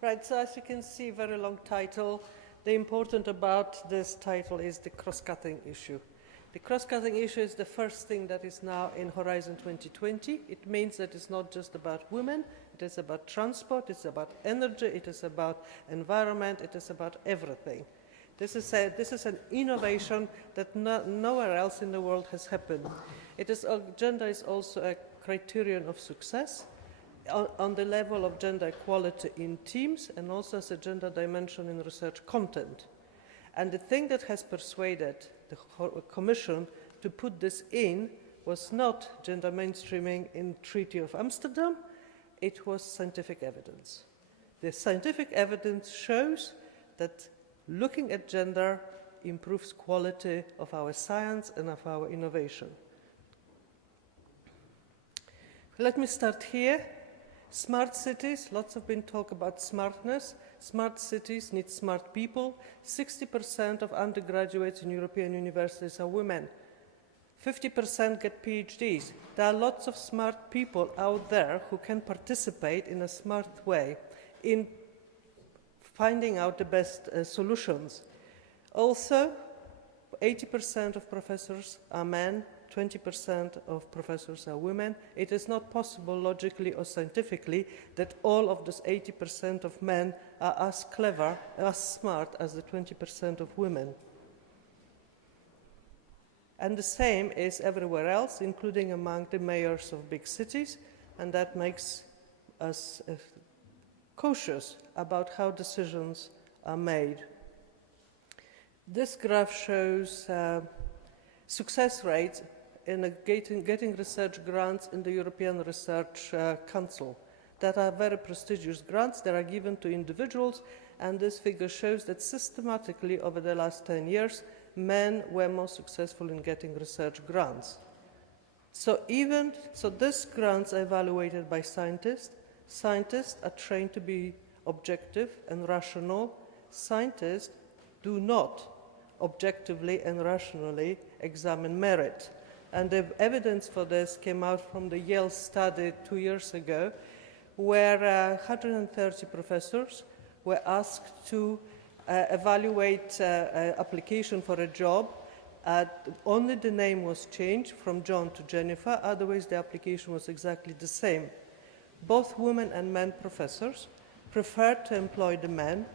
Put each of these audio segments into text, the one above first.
Right, so as you can see, very long title. The important about this title is the cross-cutting issue. The cross-cutting issue is the first thing that is now in Horizon 2020. It means that it's not just about women, it is about transport, it's about energy, it is about environment, it is about everything. This is an innovation that nowhere else in the world has happened. Gender is also a criterion of success on the level of gender equality in teams and also as a gender dimension in research content. And the thing that has persuaded the Commission to put this in was not gender mainstreaming in Treaty of Amsterdam, it was scientific evidence. The scientific evidence shows that looking at gender improves quality of our science and of our innovation. Let me start here. Smart cities, lots have been talk about smartness. Smart cities need smart people. 60% of undergraduates in European universities are women. 50% get PhDs. There are lots of smart people out there who can participate in a smart way in finding out the best solutions. Also, 80% of professors are men, 20% of professors are women. It is not possible logically or scientifically that all of those 80% of men are as clever, as smart as the 20% of women. And the same is everywhere else, including among the mayors of big cities, and that makes us cautious about how decisions are made. This graph shows success rates in getting research grants in the European Research Council. That are very prestigious grants that are given to individuals, and this figure shows that systematically over the last 10 years, men were more successful in getting research grants. So these grants are evaluated by scientists. Scientists are trained to be objective and rational. Scientists do not objectively and rationally examine merit. And the evidence for this came out from the Yale study 2 years ago, where 130 professors were asked to evaluate an application for a job. Only the name was changed from John to Jennifer, otherwise the application was exactly the same. Both women and men professors preferred to employ the men.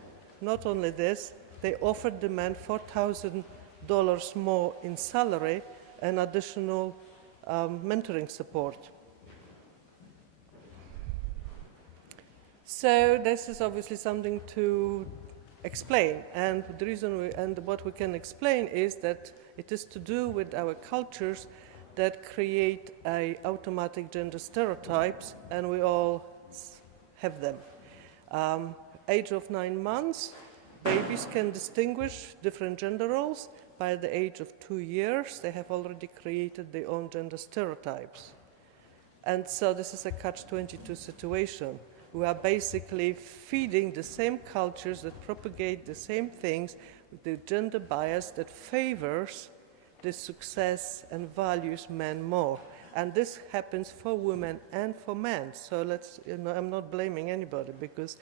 Not only this, they offered the men $4,000 more in salary and additional mentoring support. So this is obviously something to explain, and the reason what we can explain is that it is to do with our cultures that create automatic gender stereotypes, and we all have them. Age of 9 months, babies can distinguish different gender roles. By the age of 2 years, they have already created their own gender stereotypes. And so this is a catch-22 situation. We are basically feeding the same cultures that propagate the same things with the gender bias that favors the success and values men more. And this happens for women and for men. So I'm not blaming anybody, because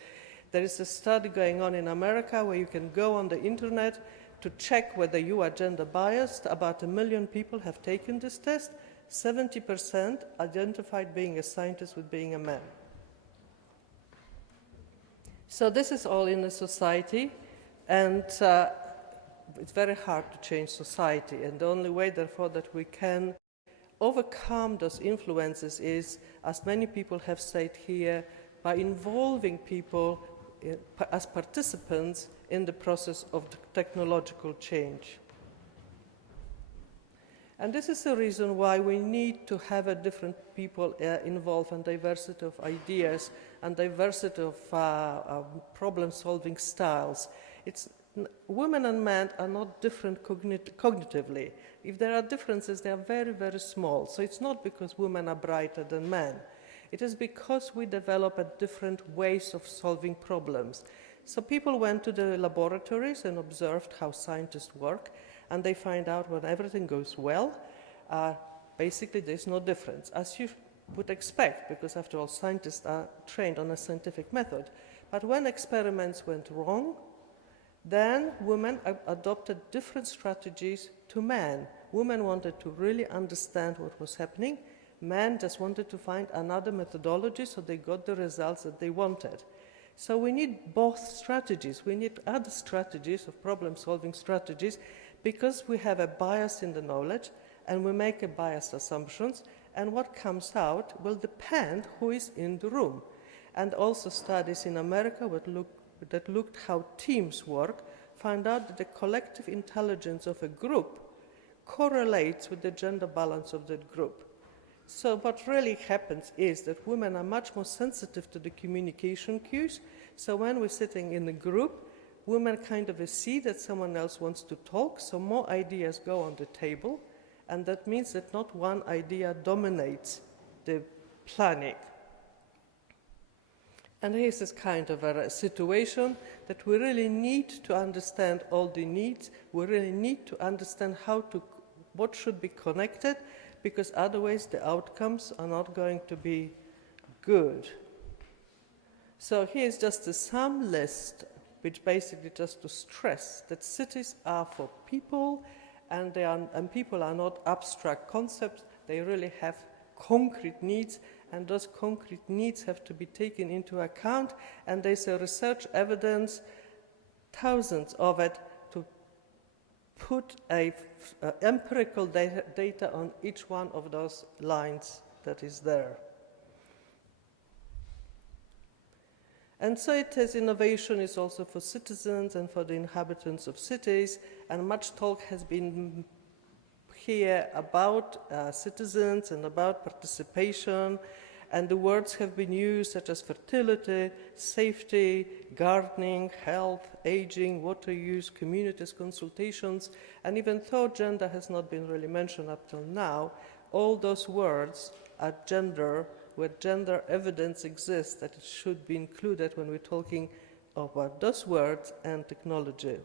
there is a study going on in America where you can go on the internet to check whether you are gender biased. About 1 million people have taken this test. 70% identified being a scientist with being a man. So this is all in a society, and it's very hard to change society. And the only way, therefore, that we can overcome those influences is, as many people have said here, by involving people as participants in the process of technological change. And this is the reason why we need to have different people involved, and diversity of ideas and diversity of problem-solving styles. Women and men are not different cognitively. If there are differences, they are very, very small. So it's not because women are brighter than men. It is because we develop different ways of solving problems. So people went to the laboratories and observed how scientists work, and they find out when everything goes well, basically there's no difference. As you would expect, because after all, scientists are trained on a scientific method. But when experiments went wrong, then women adopted different strategies to men. Women wanted to really understand what was happening. Men just wanted to find another methodology, so they got the results that they wanted. So we need both strategies. We need other strategies of problem-solving strategies, because we have a bias in the knowledge and we make a biased assumptions, and what comes out will depend who is in the room. And also studies in America that looked how teams work found out that the collective intelligence of a group correlates with the gender balance of that group. So what really happens is that women are much more sensitive to the communication cues. So when we're sitting in a group, women kind of see that someone else wants to talk, so more ideas go on the table, and that means that not one idea dominates the planning. And here's this kind of a situation that we really need to understand all the needs. We really need to understand what should be connected, because otherwise the outcomes are not going to be good. So here's just a sum list, which basically just to stress that cities are for people, and people are not abstract concepts. They really have concrete needs, and those concrete needs have to be taken into account. And there's a research evidence, thousands of it, to put empirical data on each one of those lines that is there. And so it is, innovation is also for citizens and for the inhabitants of cities, and much talk has been here about citizens and about participation, and the words have been used such as fertility, safety, gardening, health, aging, water use, communities, consultations, and even though gender has not been really mentioned up till now, all those words are gender, where gender evidence exists that it should be included when we're talking about those words and technology.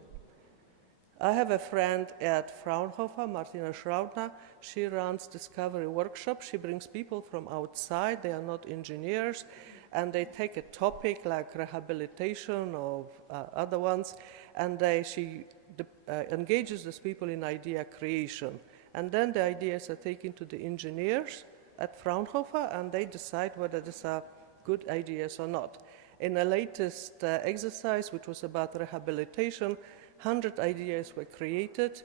I have a friend at Fraunhofer, Martina Schraudner. She runs discovery workshops. She brings people from outside. They are not engineers, and they take a topic like rehabilitation or other ones, and she engages these people in idea creation. And then the ideas are taken to the engineers at Fraunhofer, and they decide whether these are good ideas or not. In the latest exercise, which was about rehabilitation, 100 ideas were created.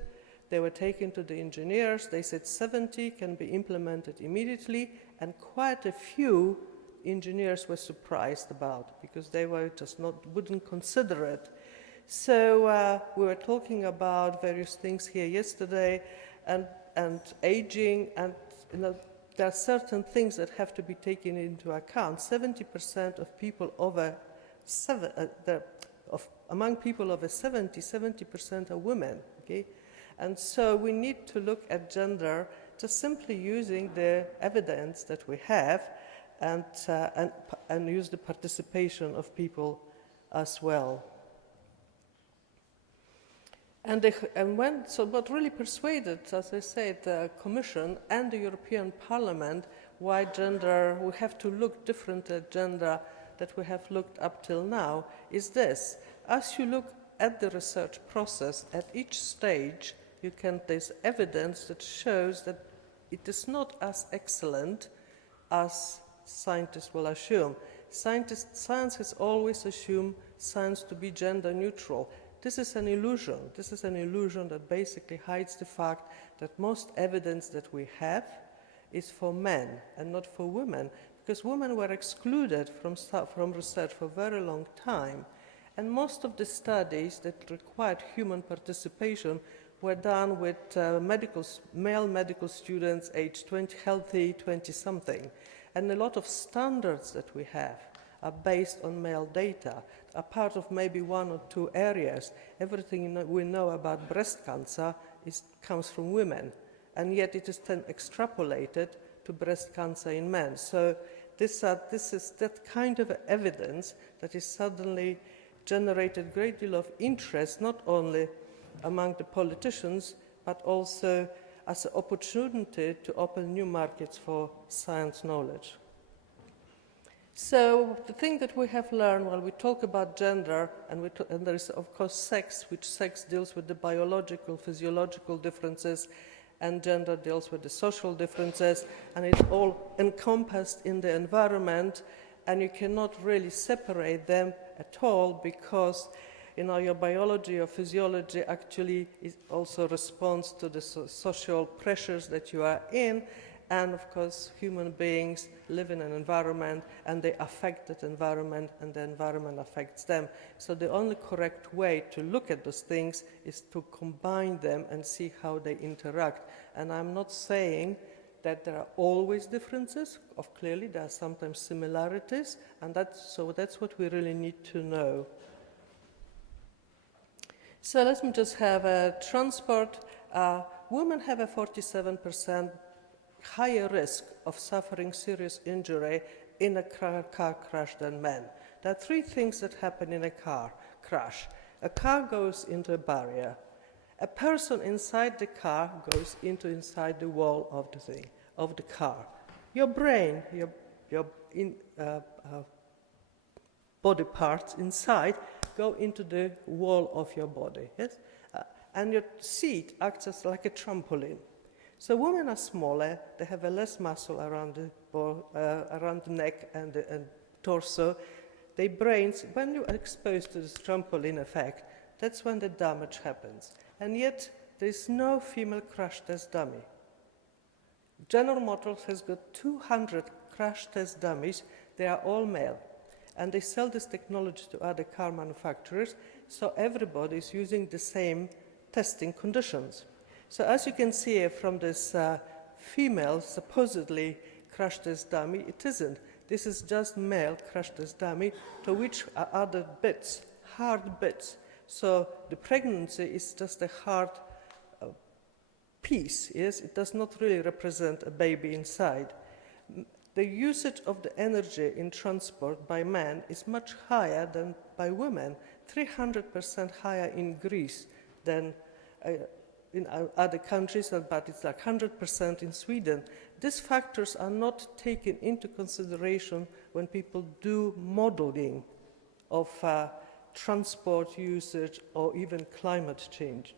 They were taken to the engineers. They said 70 can be implemented immediately, and quite a few engineers were surprised about, because they were just wouldn't consider it. So we were talking about various things here yesterday, and aging, and there are certain things that have to be taken into account. 70% of people over among people over 70% are women. Okay? And so we need to look at gender just simply using the evidence that we have, and use the participation of people as well. So what really persuaded, as I said, the Commission and the European Parliament why we have to look different at gender that we have looked up till now, is this. As you look at the research process, at each stage, there's evidence that shows that it is not as excellent as scientists will assume. Science has always assumed science to be gender neutral. This is an illusion. This is an illusion that basically hides the fact that most evidence that we have is for men and not for women, because women were excluded from research for a very long time. And most of the studies that required human participation were done with male medical students aged 20, healthy, 20-something. And a lot of standards that we have are based on male data, are part of maybe one or two areas. Everything we know about breast cancer comes from women, and yet it is then extrapolated to breast cancer in men. So this is that kind of evidence that is suddenly generated a great deal of interest, not only among the politicians, but also as an opportunity to open new markets for science knowledge. So the thing that we have learned while we talk about gender, and there is of course sex, which sex deals with the biological, physiological differences, and gender deals with the social differences, and it's all encompassed in the environment, and you cannot really separate them at all because your biology or physiology actually also responds to the social pressures that you are in. And of course, human beings live in an environment and they affect that environment and the environment affects them. So the only correct way to look at those things is to combine them and see how they interact. And I'm not saying that there are always differences. Clearly, there are sometimes similarities, and that's what we really need to know. So let me just have a transport. Women have a 47% higher risk of suffering serious injury in a car crash than men. There are three things that happen in a car crash. A car goes into a barrier. A person inside the car goes inside the wall of the car. Your brain, your body parts inside go into the wall of your body, yes? And your seat acts as like a trampoline. So women are smaller, they have a less muscle around the neck and torso. Their brains, when you are exposed to this trampoline effect, that's when the damage happens. And yet, there is no female crash test dummy. General Motors has got 200 crash test dummies. They are all male. And they sell this technology to other car manufacturers, so everybody is using the same testing conditions. So as you can see from this female, supposedly crash test dummy, it isn't. This is just male crash test dummy, to which are other bits, hard bits. So the pregnancy is just a hard piece, yes? It does not really represent a baby inside. The usage of the energy in transport by men is much higher than by women, 300% higher in Greece than in other countries, but it's like 100% in Sweden. These factors are not taken into consideration when people do modeling of transport usage or even climate change.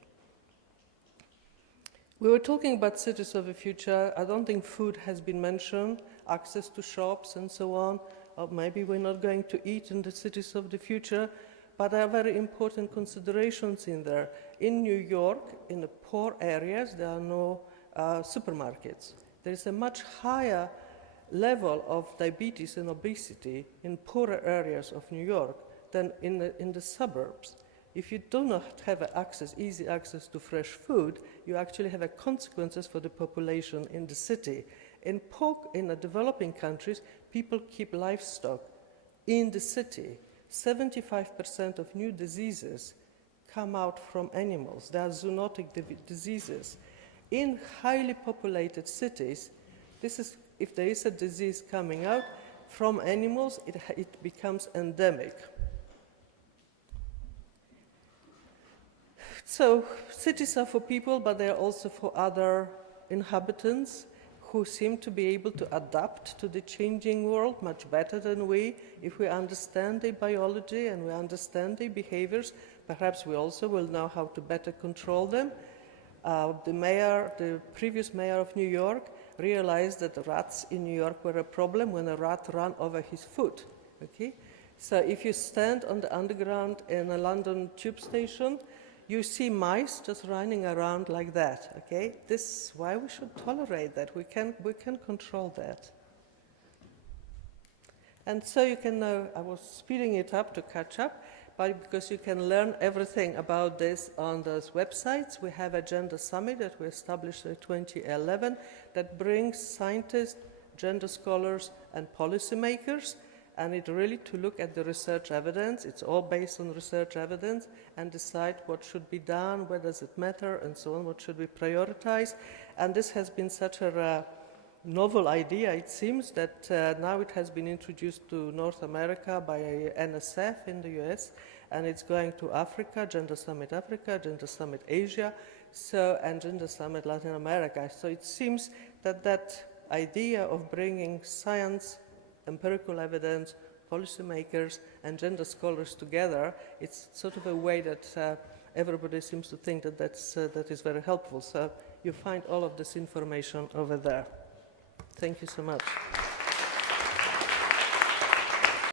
We were talking about cities of the future. I don't think food has been mentioned, access to shops and so on. Or maybe we're not going to eat in the cities of the future, but there are very important considerations in there. In New York, in the poor areas, there are no supermarkets. There is a much higher level of diabetes and obesity in poorer areas of New York than in the suburbs. If you do not have easy access to fresh food, you actually have consequences for the population in the city. In the developing countries, people keep livestock in the city. 75% of new diseases come out from animals. They are zoonotic diseases. In highly populated cities, if there is a disease coming out from animals, it becomes endemic. So cities are for people, but they are also for other inhabitants who seem to be able to adapt to the changing world much better than we. If we understand their biology and we understand their behaviors, perhaps we also will know how to better control them. The previous mayor of New York realized that the rats in New York were a problem when a rat ran over his foot. Okay? So if you stand on the underground in a London tube station, you see mice just running around like that, okay? This is why we should tolerate that. We can control that. And so you can know, I was speeding it up to catch up, but because you can learn everything about this on those websites. We have a gender summit that we established in 2011 that brings scientists, gender scholars, and policymakers, and it really to look at the research evidence. It's all based on research evidence, and decide what should be done, where does it matter, and so on, what should we prioritize. And this has been such a novel idea, it seems, that now it has been introduced to North America by NSF in the US, and it's going to Africa, Gender Summit Africa, Gender Summit Asia, and Gender Summit Latin America. So it seems that that idea of bringing science empirical evidence, policymakers and gender scholars together. It's sort of a way that everybody seems to think that that is very helpful. So you find all of this information over there. Thank you so much.